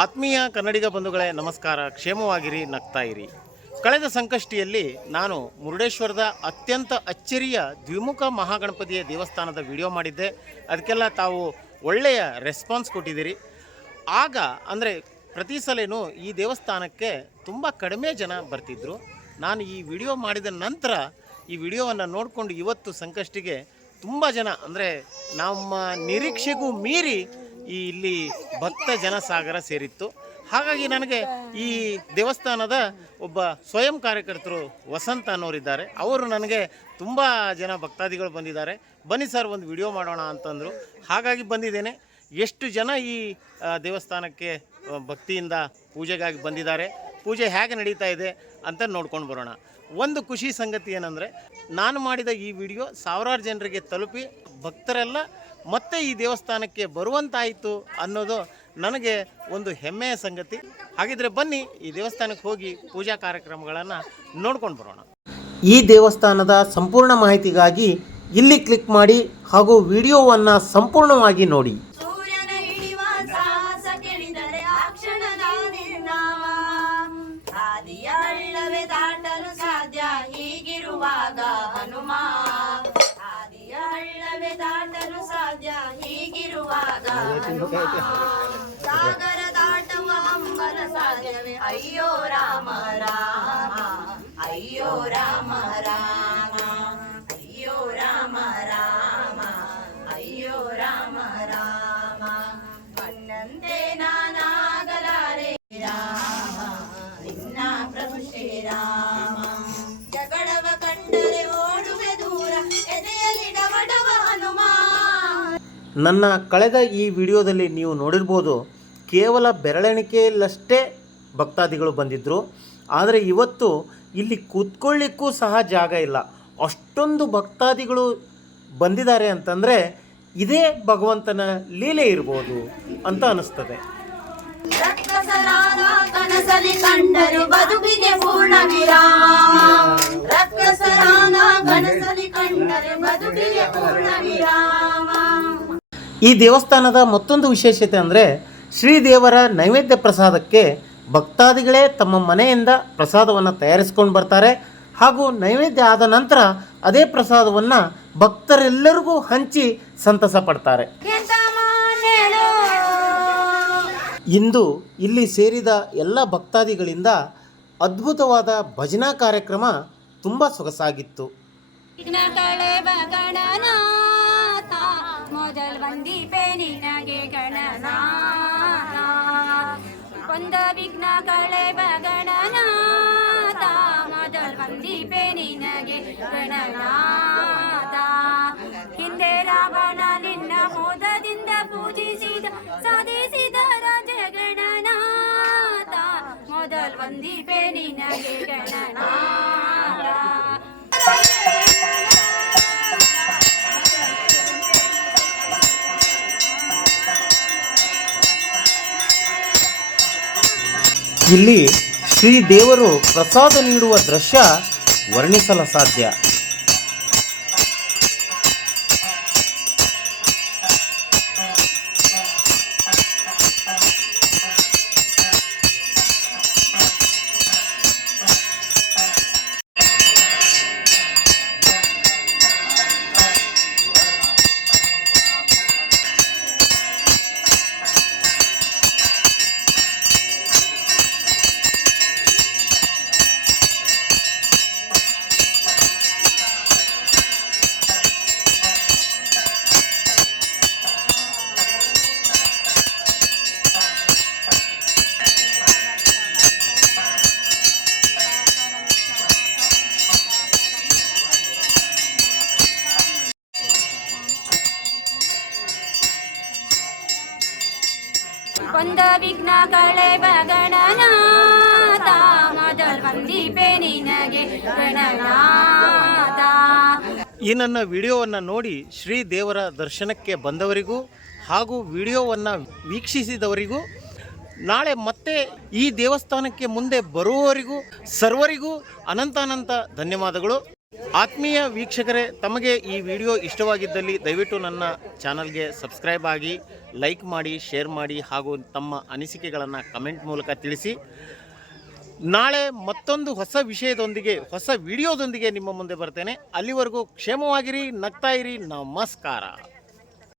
ಆತ್ಮೀಯ ಕನ್ನಡಿಗ ಬಂಧುಗಳೇ ನಮಸ್ಕಾರ. ಕ್ಷೇಮವಾಗಿರಿ, ನಗ್ತಾ ಇರಿ. ಕಳೆದ ಸಂಕಷ್ಟಿಯಲ್ಲಿ ನಾನು ಮುರುಡೇಶ್ವರದ ಅತ್ಯಂತ ಅಚ್ಚರಿಯ ದ್ವಿಮುಖ ಮಹಾಗಣಪತಿಯ ದೇವಸ್ಥಾನದ ವಿಡಿಯೋ ಮಾಡಿದ್ದೆ. ಅದಕ್ಕೆಲ್ಲ ತಾವು ಒಳ್ಳೆಯ ರೆಸ್ಪಾನ್ಸ್ ಕೊಟ್ಟಿದ್ದೀರಿ. ಆಗ ಅಂದರೆ ಪ್ರತಿ ಸಲವೂ ಈ ದೇವಸ್ಥಾನಕ್ಕೆ ತುಂಬ ಕಡಿಮೆ ಜನ ಬರ್ತಿದ್ದರು. ನಾನು ಈ ವಿಡಿಯೋ ಮಾಡಿದ ನಂತರ ಈ ವಿಡಿಯೋವನ್ನು ನೋಡಿಕೊಂಡು ಇವತ್ತು ಸಂಕಷ್ಟಿಗೆ ತುಂಬ ಜನ, ಅಂದರೆ ನಮ್ಮ ನಿರೀಕ್ಷೆಗೂ ಮೀರಿ ಇಲ್ಲಿ ಭಕ್ತ ಜನಸಾಗರ ಸೇರಿತ್ತು. ಹಾಗಾಗಿ ನನಗೆ ಈ ದೇವಸ್ಥಾನದ ಒಬ್ಬ ಸ್ವಯಂ ಕಾರ್ಯಕರ್ತರು ವಸಂತ ಅನ್ನೋರಿದ್ದಾರೆ. ಅವರು ನನಗೆ ತುಂಬ ಜನ ಭಕ್ತಾದಿಗಳು ಬಂದಿದ್ದಾರೆ, ಬನ್ನಿ ಸರ್ ಒಂದು ವಿಡಿಯೋ ಮಾಡೋಣ ಅಂತಂದರು. ಹಾಗಾಗಿ ಬಂದಿದ್ದೇನೆ. ಎಷ್ಟು ಜನ ಈ ದೇವಸ್ಥಾನಕ್ಕೆ ಭಕ್ತಿಯಿಂದ ಪೂಜೆಗಾಗಿ ಬಂದಿದ್ದಾರೆ, ಪೂಜೆ ಹೇಗೆ ನಡೀತಾ ಇದೆ ಅಂತ ನೋಡ್ಕೊಂಡು ಬರೋಣ. ಒಂದು ಖುಷಿ ಸಂಗತಿ ಏನಂದರೆ, ನಾನು ಮಾಡಿದ ಈ ವಿಡಿಯೋ ಸಾವಿರಾರು ಜನರಿಗೆ ತಲುಪಿ ಭಕ್ತರೆಲ್ಲ ಮತ್ತೆ ಈ ದೇವಸ್ಥಾನಕ್ಕೆ ಬರುವಂತಾಯಿತು ಅನ್ನೋದು ನನಗೆ ಒಂದು ಹೆಮ್ಮೆಯ ಸಂಗತಿ. ಹಾಗಿದ್ರೆ ಬನ್ನಿ ಈ ದೇವಸ್ಥಾನಕ್ಕೆ ಹೋಗಿ ಪೂಜಾ ಕಾರ್ಯಕ್ರಮಗಳನ್ನು ನೋಡ್ಕೊಂಡು ಬರೋಣ. ಈ ದೇವಸ್ಥಾನದ ಸಂಪೂರ್ಣ ಮಾಹಿತಿಗಾಗಿ ಇಲ್ಲಿ ಕ್ಲಿಕ್ ಮಾಡಿ ಹಾಗೂ ವಿಡಿಯೋವನ್ನು ಸಂಪೂರ್ಣವಾಗಿ ನೋಡಿ. ದಾಟಲು ಸಾಧ್ಯ ಹೀಗಿರುವಾಗ ಹನುಮ, ಆದಿಯ ಹಳ್ಳವೇ ದಾಟಲು ಸಾಧ್ಯ ಹೀಗಿರುವಾಗ ಸಾಗರ ದಾಟುವ ಹಂಬಲ ಸಾಧ್ಯವೇ. ಅಯ್ಯೋ ರಾಮ ರಾಮ, ಅಯ್ಯೋ ರಾಮ ರಾಮ, ಅಯ್ಯೋ ರಾಮ ರಾಮ, ಅಯ್ಯೋ ರಾಮ ರಾಮ. ಮಣ್ಣಂತೆ ನಾನಾಗಲಾರೆ ರಾಮ, ನಿನ್ನ ಪ್ರಭು ಶ್ರೀರಾಮ. ಜಗಳವ ಕಂಡರೆ ಓಡುವೆ ದೂರ, ಎದೆಯಲ್ಲಿ ಡವಡವ ಹನುಮ. ನನ್ನ ಕಳೆದ ಈ ವಿಡಿಯೋದಲ್ಲಿ ನೀವು ನೋಡಿರ್ಬೋದು, ಕೇವಲ ಬೆರಳೆಣಿಕೆಯಲ್ಲಷ್ಟೇ ಭಕ್ತಾದಿಗಳು ಬಂದಿದ್ದರು. ಆದರೆ ಇವತ್ತು ಇಲ್ಲಿ ಕೂತ್ಕೊಳ್ಳಿಕ್ಕೂ ಸಹ ಜಾಗ ಇಲ್ಲ, ಅಷ್ಟೊಂದು ಭಕ್ತಾದಿಗಳು ಬಂದಿದ್ದಾರೆ ಅಂತಂದರೆ ಇದೇ ಭಗವಂತನ ಲೀಲೆ ಇರ್ಬೋದು ಅಂತ ಅನಿಸ್ತದೆ. ರಕ್ಕಸರಾದ ಕನಸಲಿ ಕಂಡರು ಬದುಕಿಗೆ ಪೂರ್ಣ ವಿರಾಮ, ರಕ್ಕಸರಾದ ಕನಸಲಿ ಕಂಡರು ಬದುಕಿಗೆ ಪೂರ್ಣ ವಿರಾಮ. ಈ ದೇವಸ್ಥಾನದ ಮತ್ತೊಂದು ವಿಶೇಷತೆ ಅಂದರೆ, ಶ್ರೀದೇವರ ನೈವೇದ್ಯ ಪ್ರಸಾದಕ್ಕೆ ಭಕ್ತಾದಿಗಳೇ ತಮ್ಮ ಮನೆಯಿಂದ ಪ್ರಸಾದವನ್ನು ತಯಾರಿಸ್ಕೊಂಡು ಬರ್ತಾರೆ. ಹಾಗೂ ನೈವೇದ್ಯ ಆದ ನಂತರ ಅದೇ ಪ್ರಸಾದವನ್ನು ಭಕ್ತರೆಲ್ಲರಿಗೂ ಹಂಚಿ ಸಂತಸ ಪಡ್ತಾರೆ. ಇಂದು ಇಲ್ಲಿ ಸೇರಿದ ಎಲ್ಲ ಭಕ್ತಾದಿಗಳಿಂದ ಅದ್ಭುತವಾದ ಭಜನಾ ಕಾರ್ಯಕ್ರಮ ತುಂಬ ಸೊಗಸಾಗಿತ್ತು. ಮೊದಲ್ ವಂದಿಪೆ ನಿನಗೆ ಗಣನಾಥ, ಒಂದ ವಿಘ್ನ ಕಳೆವ ಗಣನಾಥ, ಮೊದಲ್ ವಂದಿಪೆ ನಿನಗೆ ಗಣನಾಥ. ಹಿಂದೆ ರಾವಣ ನಿನ್ನ ಮೋದದಿಂದ ಪೂಜಿಸಿದ ಸಾಧಿಸಿದ ರಾಜ ಗಣನಾಥ, ಮೊದಲ್ ವಂದಿಪೆ ನಿನಗೆ ಗಣನಾಥ. ಇಲ್ಲಿ ಶ್ರೀದೇವರು ಪ್ರಸಾದ ನೀಡುವ ದೃಶ್ಯ ವರ್ಣಿಸಲು ಸಾಧ್ಯ. ಒಂದ ವಿಘ್ನ ಕಳೆವ ಗಣನಾಥ, ಮೊದಲ್ ವಂದಿಪೆ ನಿನಗೆ ಗಣನಾಥ. ಈ ನನ್ನ ವಿಡಿಯೋವನ್ನು ನೋಡಿ ಶ್ರೀದೇವರ ದರ್ಶನಕ್ಕೆ ಬಂದವರಿಗೂ ಹಾಗೂ ವಿಡಿಯೋವನ್ನು ವೀಕ್ಷಿಸಿದವರಿಗೂ, ನಾಳೆ ಮತ್ತೆ ಈ ದೇವಸ್ಥಾನಕ್ಕೆ ಮುಂದೆ ಬರುವವರಿಗೂ ಸರ್ವರಿಗೂ ಅನಂತ ಧನ್ಯವಾದಗಳು. ಆತ್ಮೀಯ ವೀಕ್ಷಕರೇ, ತಮಗೆ ಈ ವಿಡಿಯೋ ಇಷ್ಟವಾಗಿದ್ದಲ್ಲಿ ದಯವಿಟ್ಟು ನನ್ನ ಚಾನಲ್ಗೆ ಸಬ್ಸ್ಕ್ರೈಬ್ ಆಗಿ, ಲೈಕ್ ಮಾಡಿ, ಶೇರ್ ಮಾಡಿ ಹಾಗೂ ತಮ್ಮ ಅನಿಸಿಕೆಗಳನ್ನು ಕಮೆಂಟ್ ಮೂಲಕ ತಿಳಿಸಿ. ನಾಳೆ ಮತ್ತೊಂದು ಹೊಸ ವಿಷಯದೊಂದಿಗೆ, ಹೊಸ ವಿಡಿಯೋದೊಂದಿಗೆ ನಿಮ್ಮ ಮುಂದೆ ಬರ್ತೇನೆ. ಅಲ್ಲಿವರೆಗೂ ಕ್ಷೇಮವಾಗಿರಿ, ನಗ್ತಾ ಇರಿ. ನಮಸ್ಕಾರ.